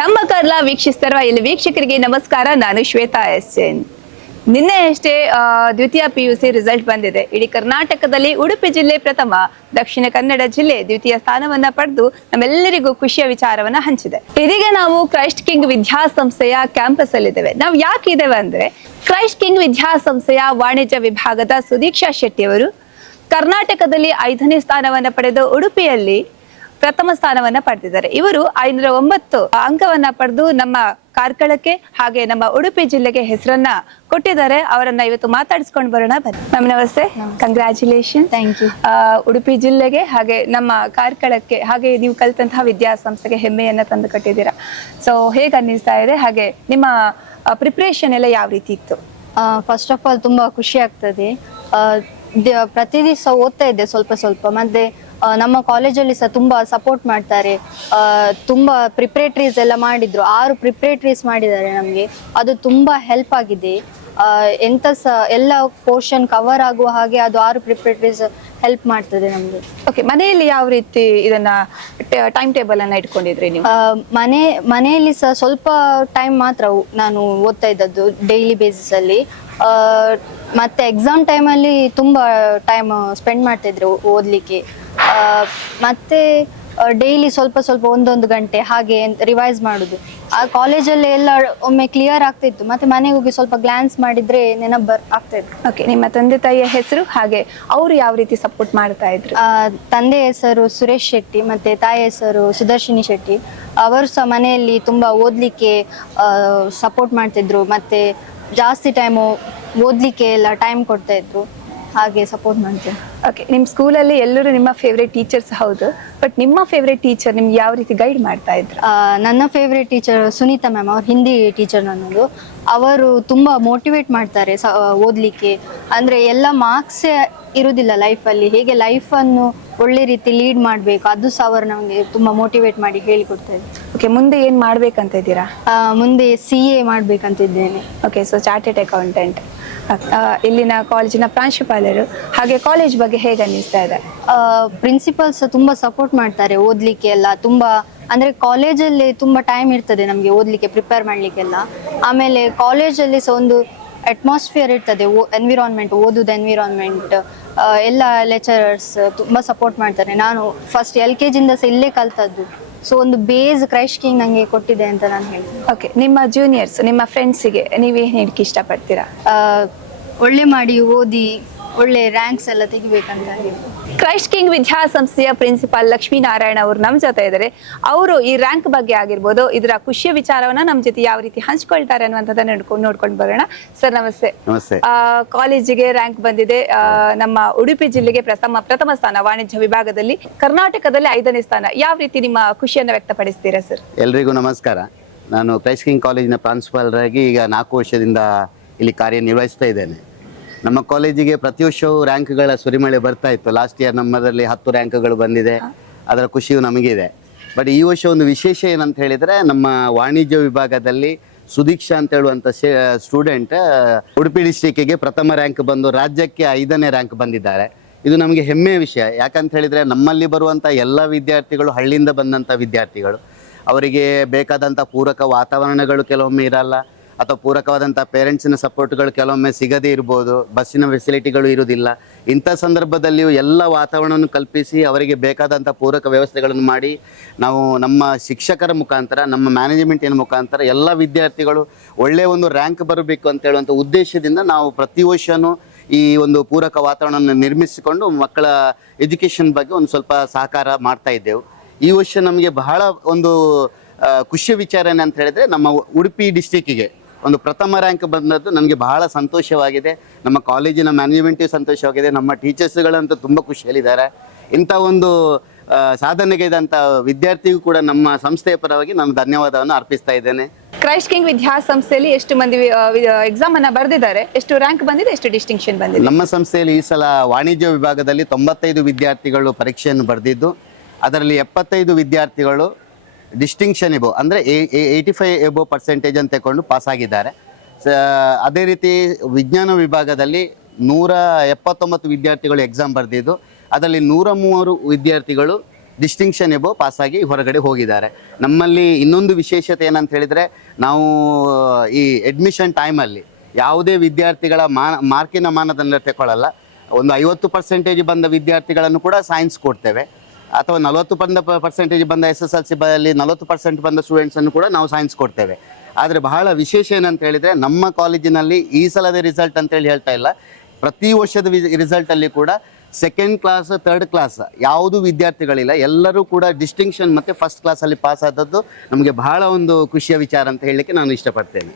ನಮ್ಮ ಕರ್ಲ ವೀಕ್ಷಿಸ್ತಿರುವ ಇಲ್ಲಿ ವೀಕ್ಷಕರಿಗೆ ನಮಸ್ಕಾರ. ನಾನು ಶ್ವೇತಾ ಎಸ್ ಎನ್. ನಿನ್ನೆ ಅಷ್ಟೇ ದ್ವಿತೀಯ ಪಿ ಯು ಸಿ ರಿಸಲ್ಟ್ ಬಂದಿದೆ. ಇಡೀ ಕರ್ನಾಟಕದಲ್ಲಿ ಉಡುಪಿ ಜಿಲ್ಲೆ ಪ್ರಥಮ, ದಕ್ಷಿಣ ಕನ್ನಡ ಜಿಲ್ಲೆ ದ್ವಿತೀಯ ಸ್ಥಾನವನ್ನ ಪಡೆದು ನಮ್ಮೆಲ್ಲರಿಗೂ ಖುಷಿಯ ವಿಚಾರವನ್ನ ಹಂಚಿದೆ. ಇದೀಗ ನಾವು ಕ್ರೈಸ್ಟ್ ಕಿಂಗ್ ವಿದ್ಯಾಸಂಸ್ಥೆಯ ಕ್ಯಾಂಪಸ್ ಅಲ್ಲಿದ್ದೇವೆ ನಾವು ಯಾಕೆ ಇದ್ದೇವೆ ಅಂದ್ರೆ, ಕ್ರೈಸ್ಟ್ ಕಿಂಗ್ ವಿದ್ಯಾಸಂಸ್ಥೆಯ ವಾಣಿಜ್ಯ ವಿಭಾಗದ ಸುದೀಕ್ಷಾ ಶೆಟ್ಟಿ ಅವರು ಕರ್ನಾಟಕದಲ್ಲಿ ಐದನೇ ಸ್ಥಾನವನ್ನು ಪಡೆದು ಉಡುಪಿಯಲ್ಲಿ ಪ್ರಥಮ ಸ್ಥಾನವನ್ನ ಪಡೆದಿದ್ದಾರೆ. ಇವರು ಐನೂರ ಒಂಬತ್ತು ಅಂಕವನ್ನ ಪಡೆದು ನಮ್ಮ ಕಾರ್ಕಳಕ್ಕೆ ಹಾಗೆ ನಮ್ಮ ಉಡುಪಿ ಜಿಲ್ಲೆಗೆ ಹೆಸರನ್ನ ಕೊಟ್ಟಿದ್ದಾರೆ. ಅವರನ್ನ ಇವತ್ತು ಮಾತಾಡಿಸ್ಕೊಂಡು ಬರೋಣ. ಬನ್ನಿ. ಮ್ಯಾಮ್ ನಮಸ್ತೆ. ಕಂಗ್ರ್ಯಾಚುಲೇಷನ್ ಥ್ಯಾಂಕ್ ಯು ಉಡುಪಿ ಜಿಲ್ಲೆಗೆ ಹಾಗೆ ನಮ್ಮ ಕಾರ್ಕಳಕ್ಕೆ ಹಾಗೆ ನೀವು ಕಲಿತಂತಹ ವಿದ್ಯಾಸಂಸ್ಥೆಗೆ ಹೆಮ್ಮೆಯನ್ನ ತಂದು ಕಟ್ಟಿದ್ದೀರಾ. ಸೊ ಹೇಗೆ ಅನ್ನಿಸ್ತಾ ಇದೆ? ಹಾಗೆ ನಿಮ್ಮ ಪ್ರಿಪ್ರೇಷನ್ ಎಲ್ಲ ಯಾವ ರೀತಿ ಇತ್ತು? ಫಸ್ಟ್ ಆಫ್ ಆಲ್ ತುಂಬಾ ಖುಷಿ ಆಗ್ತದೆ. ಪ್ರತಿ ದಿವಸ ಓದ್ತಾ ಇದ್ದೆ ಸ್ವಲ್ಪ ಸ್ವಲ್ಪ. ಮತ್ತೆ ನಮ್ಮ ಕಾಲೇಜಲ್ಲಿ ಸಹ ತುಂಬಾ ಸಪೋರ್ಟ್ ಮಾಡ್ತಾರೆ. ತುಂಬಾ ಪ್ರಿಪ್ರೇಟ್ರೀಸ್ ಎಲ್ಲ ಮಾಡಿದ್ರು. ಆರು ಪ್ರಿಪ್ರೇಟ್ರೀಸ್ ಮಾಡಿದ್ದಾರೆ ನಮಗೆ. ಅದು ತುಂಬಾ ಹೆಲ್ಪ್ ಆಗಿದೆ. ಎಂತ ಸಹ ಎಲ್ಲ ಪೋರ್ಷನ್ ಕವರ್ ಆಗುವ ಹಾಗೆ ಅದು ಆರು ಪ್ರಿಪ್ರೇಟ್ರೀಸ್ ಹೆಲ್ಪ್ ಮಾಡ್ತದೆ ನಮಗೆ. ಓಕೆ ಮನೆಯಲ್ಲಿ ಯಾವ ರೀತಿ ಇದನ್ನ ಟೈಮ್ ಟೇಬಲ್ ಅನ್ನ ಇಟ್ಕೊಂಡಿದ್ರಿ ನೀವು? ಮನೆ ಮನೆಯಲ್ಲಿ ಸಹ ಸ್ವಲ್ಪ ಟೈಮ್ ಮಾತ್ರ ನಾನು ಓದ್ತಾ ಇದ್ದದ್ದು ಡೈಲಿ ಬೇಸಿಸ್ ಅಲ್ಲಿ. ಮತ್ತೆ ಎಕ್ಸಾಮ್ ಟೈಮಲ್ಲಿ ತುಂಬ ಟೈಮ್ ಸ್ಪೆಂಡ್ ಮಾಡ್ತಿದ್ರು ಓದಲಿಕ್ಕೆ. ಮತ್ತೆ ಡೈಲಿ ಸ್ವಲ್ಪ ಸ್ವಲ್ಪ ಒಂದೊಂದು ಗಂಟೆ ಹಾಗೆ ರಿವೈಸ್ ಮಾಡುದು. ಆ ಕಾಲೇಜಲ್ಲಿ ಎಲ್ಲ ಒಮ್ಮೆ ಕ್ಲಿಯರ್ ಆಗ್ತಿತ್ತು ಮತ್ತೆ ಮನೆಗೆ ಹೋಗಿ ಸ್ವಲ್ಪ ಗ್ಲಾನ್ಸ್ ಮಾಡಿದ್ರೆ ನೆನಪು ಬರ್ ಆಗ್ತಾ ಇತ್ತು. ಓಕೆ ನಿಮ್ಮ ತಂದೆ ತಾಯಿಯ ಹೆಸರು ಹಾಗೆ ಅವರು ಯಾವ ರೀತಿ ಸಪೋರ್ಟ್ ಮಾಡ್ತಾ ಇದ್ರು? ಆ, ತಂದೆ ಹೆಸರು ಸುರೇಶ್ ಶೆಟ್ಟಿ ಮತ್ತೆ ತಾಯಿ ಹೆಸರು ಸುದರ್ಶಿನಿ ಶೆಟ್ಟಿ. ಅವರು ಸಹ ಮನೆಯಲ್ಲಿ ತುಂಬಾ ಓದ್ಲಿಕ್ಕೆ ಸಪೋರ್ಟ್ ಮಾಡ್ತಿದ್ರು ಮತ್ತೆ ಜಾಸ್ತಿ ಟೈಮು ಓದ್ಲಿಕ್ಕೆ ಎಲ್ಲ ಟೈಮ್ ಕೊಡ್ತಾ ಇದ್ರು. ಹಾಗೆ ಸಪೋರ್ಟ್ ಮಾಡ್ತಿದ್ರು ಓಕೆ ನಿಮ್ಮ ಸ್ಕೂಲಲ್ಲಿ ಎಲ್ಲರೂ ನಿಮ್ಮ ಫೇವ್ರೇಟ್ ಟೀಚರ್ಸ್ ಹೌದು ಬಟ್ ನಿಮ್ಮ ಫೇವ್ರೆಟ್ ಟೀಚರ್ ನಿಮ್ಗೆ ಯಾವ ರೀತಿ ಗೈಡ್ ಮಾಡ್ತಾ ಇದ್ರು? ನನ್ನ ಫೇವ್ರೆಟ್ ಟೀಚರ್ ಸುನೀತಾ ಮ್ಯಾಮ್ ಅವ್ರು ಹಿಂದಿ ಟೀಚರ್ ನನ್ನದು. ಅವರು ತುಂಬ ಮೋಟಿವೇಟ್ ಮಾಡ್ತಾರೆ ಸ ಓದಲಿಕ್ಕೆ. ಅಂದರೆ ಎಲ್ಲ ಮಾರ್ಕ್ಸೇ ಇರುವುದಿಲ್ಲ ಲೈಫಲ್ಲಿ ಹೇಗೆ ಲೈಫನ್ನು ಒಳ್ಳೆ ರೀತಿ ಲೀಡ್ ಮಾಡಬೇಕು ಅದು ಸಹ ಅವರು ನಮಗೆ ತುಂಬ ಮೋಟಿವೇಟ್ ಮಾಡಿ ಹೇಳಿಕೊಡ್ತಾರೆ ಓಕೆ ಮುಂದೆ ಏನು ಮಾಡ್ಬೇಕಂತ ಇದ್ದೀರಾ? ಆ, ಮುಂದೆ ಸಿ ಎ ಮಾಡ್ಬೇಕಂತಿದ್ದೇನೆ. ಓಕೆ ಸೊ ಚಾರ್ಟೆಡ್ ಅಕೌಂಟೆಂಟ್ ಇಲ್ಲಿನ ಕಾಲೇಜಿನ ಪ್ರಾಂಶುಪಾಲರು ಹಾಗೆ ಕಾಲೇಜ್ ಬಗ್ಗೆ ಹೇಗೆ ಅನ್ನಿಸ್ತಾ ಇದೆ? ಪ್ರಿನ್ಸಿಪಲ್ಸ್ ತುಂಬಾ ಸಪೋರ್ಟ್ ಮಾಡ್ತಾರೆ ಓದ್ಲಿಕ್ಕೆ ಎಲ್ಲ ತುಂಬಾ ಅಂದ್ರೆ ಕಾಲೇಜಲ್ಲಿ ತುಂಬಾ ಟೈಮ್ ಇರ್ತದೆ ನಮಗೆ ಓದ್ಲಿಕ್ಕೆ ಪ್ರಿಪೇರ್ ಮಾಡ್ಲಿಕ್ಕೆಲ್ಲ. ಆಮೇಲೆ ಕಾಲೇಜಲ್ಲಿ ಸಹ ಒಂದು ಅಟ್ಮಾಸ್ಫಿಯರ್ ಇರ್ತದೆ ಎನ್ವಿರಾನ್ಮೆಂಟ್ ಓದುದ ಎನ್ವಿರಾನ್ಮೆಂಟ್ ಎಲ್ಲ ಲೆಕ್ಚರರ್ಸ್ ತುಂಬಾ ಸಪೋರ್ಟ್ ಮಾಡ್ತಾರೆ. ನಾನು ಫಸ್ಟ್ ಎಲ್ ಕೆ ಜಿಂದ ಸಹ ಇಲ್ಲೇ ಕಲ್ತದ್ದು. ಸೊ ಒಂದು ಬೇಸ್ ಕ್ರೈಶ್ ಕಿಂಗ್ ನಂಗೆ ಕೊಟ್ಟಿದೆ ಅಂತ ನಾನು ಹೇಳ್ತೀನಿ. ಓಕೆ ನಿಮ್ಮ ಜೂನಿಯರ್ಸ್ ನಿಮ್ಮ ಫ್ರೆಂಡ್ಸಿಗೆ ನೀವೇನು ಹೇಳಕ್ಕೆ ಇಷ್ಟಪಡ್ತೀರಾ? ಒಳ್ಳೆ ಮಾಡಿ ಓದಿ ಒಳ್ಳೆ ರ್ಯಾಂಕ್ಸ್ ಎಲ್ಲ ತೆಗಿಬೇಕಂತ ಹೇಳಿ. ಕ್ರೈಸ್ಟ್ ಕಿಂಗ್ ವಿದ್ಯಾಸಂಸ್ಥೆಯ ಪ್ರಿನ್ಸಿಪಾಲ್ ಲಕ್ಷ್ಮೀನಾರಾಯಣ ಅವರು ನಮ್ಮ ಜೊತೆ ಇದ್ದಾರೆ. ಅವರು ಈ ರ್ಯಾಂಕ್ ಬಗ್ಗೆ ಆಗಿರ್ಬೋದು ಇದರ ಖುಷಿಯ ವಿಚಾರವನ್ನ ನಮ್ಮ ಜೊತೆ ಯಾವ ರೀತಿ ಹಂಚ್ಕೊಳ್ತಾರೆ ಅನ್ನುವಂಥದ್ದನ್ನ ನೋಡ್ಕೊಂಡು ನೋಡ್ಕೊಂಡು ಬರೋಣ. ಸರ್ ನಮಸ್ತೆ. ನಮಸ್ತೆ. ಕಾಲೇಜಿಗೆ ರ್ಯಾಂಕ್ ಬಂದಿದೆ. ಆ, ನಮ್ಮ ಉಡುಪಿ ಜಿಲ್ಲೆಗೆ ಪ್ರಥಮ ಪ್ರಥಮ ಸ್ಥಾನ ವಾಣಿಜ್ಯ ವಿಭಾಗದಲ್ಲಿ ಕರ್ನಾಟಕದಲ್ಲಿ ಐದನೇ ಸ್ಥಾನ. ಯಾವ ರೀತಿ ನಿಮ್ಮ ಖುಷಿಯನ್ನ ವ್ಯಕ್ತಪಡಿಸ್ತೀರಾ ಸರ್ ಎಲ್ರಿಗೂ ನಮಸ್ಕಾರ. ನಾನು ಕ್ರೈಸ್ಟ್ ಕಿಂಗ್ ಕಾಲೇಜಿನ ಪ್ರಾಂಶುಪಾಲರಾಗಿ ಈಗ ನಾಲ್ಕು ವರ್ಷದಿಂದ ಇಲ್ಲಿ ಕಾರ್ಯನಿರ್ವಹಿಸ್ತಾ ಇದ್ದೇನೆ. ನಮ್ಮ ಕಾಲೇಜಿಗೆ ಪ್ರತಿ ವರ್ಷವೂ ರ್ಯಾಂಕ್ಗಳ ಸುರಿಮಳೆ ಬರ್ತಾ ಇತ್ತು. ಲಾಸ್ಟ್ ಇಯರ್ ನಮ್ಮದರಲ್ಲಿ ಹತ್ತು ರ್ಯಾಂಕ್ಗಳು ಬಂದಿದೆ. ಅದರ ಖುಷಿಯು ನಮಗಿದೆ. ಬಟ್ ಈ ವರ್ಷ ಒಂದು ವಿಶೇಷ ಏನಂತ ಹೇಳಿದರೆ ನಮ್ಮ ವಾಣಿಜ್ಯ ವಿಭಾಗದಲ್ಲಿ ಸುದೀಕ್ಷಾ ಅಂತ ಹೇಳುವಂಥ ಸ್ಟೂಡೆಂಟ್ ಉಡುಪಿ ಡಿಸ್ಟಿಕ್ಕಿಗೆ ಪ್ರಥಮ ರ್ಯಾಂಕ್ ಬಂದು ರಾಜ್ಯಕ್ಕೆ ಐದನೇ ರ್ಯಾಂಕ್ ಬಂದಿದ್ದಾರೆ. ಇದು ನಮಗೆ ಹೆಮ್ಮೆಯ ವಿಷಯ. ಯಾಕಂತ ಹೇಳಿದರೆ ನಮ್ಮಲ್ಲಿ ಬರುವಂಥ ಎಲ್ಲ ವಿದ್ಯಾರ್ಥಿಗಳು ಹಳ್ಳಿಯಿಂದ ಬಂದಂಥ ವಿದ್ಯಾರ್ಥಿಗಳು ಅವರಿಗೆ ಬೇಕಾದಂಥ ಪೂರಕ ವಾತಾವರಣಗಳು ಕೆಲವೊಮ್ಮೆ ಇರಲ್ಲ. ಅಥವಾ ಪೂರಕವಾದಂಥ ಪೇರೆಂಟ್ಸಿನ ಸಪೋರ್ಟ್ಗಳು ಕೆಲವೊಮ್ಮೆ ಸಿಗದೇ ಇರ್ಬೋದು, ಬಸ್ಸಿನ ಫೆಸಿಲಿಟಿಗಳು ಇರುವುದಿಲ್ಲ. ಇಂಥ ಸಂದರ್ಭದಲ್ಲಿಯೂ ಎಲ್ಲ ವಾತಾವರಣವನ್ನು ಕಲ್ಪಿಸಿ ಅವರಿಗೆ ಬೇಕಾದಂಥ ಪೂರಕ ವ್ಯವಸ್ಥೆಗಳನ್ನು ಮಾಡಿ, ನಾವು ನಮ್ಮ ಶಿಕ್ಷಕರ ಮುಖಾಂತರ, ನಮ್ಮ ಮ್ಯಾನೇಜ್ಮೆಂಟಿನ ಮುಖಾಂತರ ಎಲ್ಲ ವಿದ್ಯಾರ್ಥಿಗಳು ಒಳ್ಳೆಯ ಒಂದು ರ್ಯಾಂಕ್ ಬರಬೇಕು ಅಂತ ಹೇಳುವಂಥ ಉದ್ದೇಶದಿಂದ ನಾವು ಪ್ರತಿ ವರ್ಷವೂ ಈ ಒಂದು ಪೂರಕ ವಾತಾವರಣವನ್ನು ನಿರ್ಮಿಸಿಕೊಂಡು ಮಕ್ಕಳ ಎಜುಕೇಷನ್ ಬಗ್ಗೆ ಒಂದು ಸ್ವಲ್ಪ ಸಹಕಾರ ಮಾಡ್ತಾ ಇದ್ದೆವು. ಈ ವರ್ಷ ನಮಗೆ ಬಹಳ ಒಂದು ಖುಷಿ ಖುಷಿಯ ಅಂತ ಹೇಳಿದ್ರೆ ನಮ್ಮ ಉಡುಪಿ ಡಿಸ್ಟಿಕ್ಕಿಗೆ ಒಂದು ಪ್ರಥಮ ರ್ಯಾಂಕ್ ಬಂದದ್ದು ನನಗೆ ಬಹಳ ಸಂತೋಷವಾಗಿದೆ. ನಮ್ಮ ಕಾಲೇಜಿನ ಮ್ಯಾನೇಜ್ಮೆಂಟಿಗೆ ಸಂತೋಷವಾಗಿದೆ. ನಮ್ಮ ಟೀಚರ್ಸ್ಗಳಂತೂ ತುಂಬ ಖುಷಿಯಲ್ಲಿದ್ದಾರೆ. ಇಂಥ ಒಂದು ಸಾಧನೆಗೈದಂಥ ವಿದ್ಯಾರ್ಥಿಗೂ ಕೂಡ ನಮ್ಮ ಸಂಸ್ಥೆಯ ಪರವಾಗಿ ನಾನು ಧನ್ಯವಾದವನ್ನು ಅರ್ಪಿಸ್ತಾ ಇದ್ದೇನೆ. ಕ್ರೈಸ್ಟ್ ಕಿಂಗ್ ವಿದ್ಯಾಸಂಸ್ಥೆಯಲ್ಲಿ ಎಷ್ಟು ಮಂದಿ ಎಕ್ಸಾಮ್ ಅನ್ನ ಬರೆದಿದ್ದಾರೆ ಎಷ್ಟು ರ್ಯಾಂಕ್ ಬಂದಿದೆ ಎಷ್ಟು ಡಿಸ್ಟಿಂಕ್ಷನ್ ಬಂದಿದೆ? ನಮ್ಮ ಸಂಸ್ಥೆಯಲ್ಲಿ ಈ ಸಲ ವಾಣಿಜ್ಯ ವಿಭಾಗದಲ್ಲಿ ತೊಂಬತ್ತೈದು ವಿದ್ಯಾರ್ಥಿಗಳು ಪರೀಕ್ಷೆಯನ್ನು ಬರೆದಿದ್ದು ಅದರಲ್ಲಿ ಎಪ್ಪತ್ತೈದು ವಿದ್ಯಾರ್ಥಿಗಳು ಡಿಸ್ಟಿಂಕ್ಷನ್ ಎಬೋ ಅಂದರೆ ಏಯ್ಟಿ ಫೈವ್ ಎಬೋ ಪರ್ಸೆಂಟೇಜ್ ಅಂತ ತಗೊಂಡು ಪಾಸ್ ಆಗಿದ್ದಾರೆ. ಅದೇ ರೀತಿ ವಿಜ್ಞಾನ ವಿಭಾಗದಲ್ಲಿ ನೂರ ಎಪ್ಪತ್ತೊಂಬತ್ತು ವಿದ್ಯಾರ್ಥಿಗಳು ಎಕ್ಸಾಮ್ ಬರೆದಿದ್ದು, ಅದರಲ್ಲಿ ನೂರ ಮೂವರು ವಿದ್ಯಾರ್ಥಿಗಳು ಡಿಸ್ಟಿಂಕ್ಷನ್ ಎಬೋ ಪಾಸಾಗಿ ಹೊರಗಡೆ ಹೋಗಿದ್ದಾರೆ. ನಮ್ಮಲ್ಲಿ ಇನ್ನೊಂದು ವಿಶೇಷತೆ ಏನಂತ ಹೇಳಿದರೆ, ನಾವು, ಈ ಅಡ್ಮಿಷನ್ ಟೈಮಲ್ಲಿ ಯಾವುದೇ ವಿದ್ಯಾರ್ಥಿಗಳ ಮಾ ಮಾರ್ಕಿನ ಮಾನದಂಡ ತಗೊಳ್ಳಲ್ಲ ಒಂದು ಐವತ್ತು ಪರ್ಸೆಂಟೇಜ್ ಬಂದ ವಿದ್ಯಾರ್ಥಿಗಳನ್ನು ಕೂಡ ಸೈನ್ಸ್ ಕೊಡ್ತೇವೆ. ಅಥವಾ ನಲವತ್ತು ಬಂದ ಪರ್ಸೆಂಟೇಜ್ ಬಂದ ಎಸ್ ಎಸ್ ಎಲ್ ಸಿ ಬಲ್ಲಿ ನಲವತ್ತು ಪರ್ಸೆಂಟ್ ಬಂದ ಸ್ಟೂಡೆಂಟ್ಸನ್ನು ಕೂಡ ನಾವು ಸೈನ್ಸ್ ಕೊಡ್ತೇವೆ. ಆದರೆ ಬಹಳ ವಿಶೇಷ ಏನಂತ ಹೇಳಿದರೆ ನಮ್ಮ ಕಾಲೇಜಿನಲ್ಲಿ ಈ ಸಲದ ರಿಸಲ್ಟ್ ಅಂತೇಳಿ ಹೇಳ್ತಾ ಇಲ್ಲ. ಪ್ರತಿ ವರ್ಷದ ರಿಸಲ್ಟಲ್ಲಿ ಕೂಡ ಸೆಕೆಂಡ್ ಕ್ಲಾಸ್ ಥರ್ಡ್ ಕ್ಲಾಸ್ ಯಾವುದು ವಿದ್ಯಾರ್ಥಿಗಳಿಲ್ಲ. ಎಲ್ಲರೂ ಕೂಡ ಡಿಸ್ಟಿಂಕ್ಷನ್ ಮತ್ತು ಫಸ್ಟ್ ಕ್ಲಾಸಲ್ಲಿ ಪಾಸ್ ಆದದ್ದು ನಮಗೆ ಬಹಳ ಒಂದು ಖುಷಿಯ ವಿಚಾರ ಅಂತ ಹೇಳಲಿಕ್ಕೆ ನಾನು ಇಷ್ಟಪಡ್ತೇನೆ.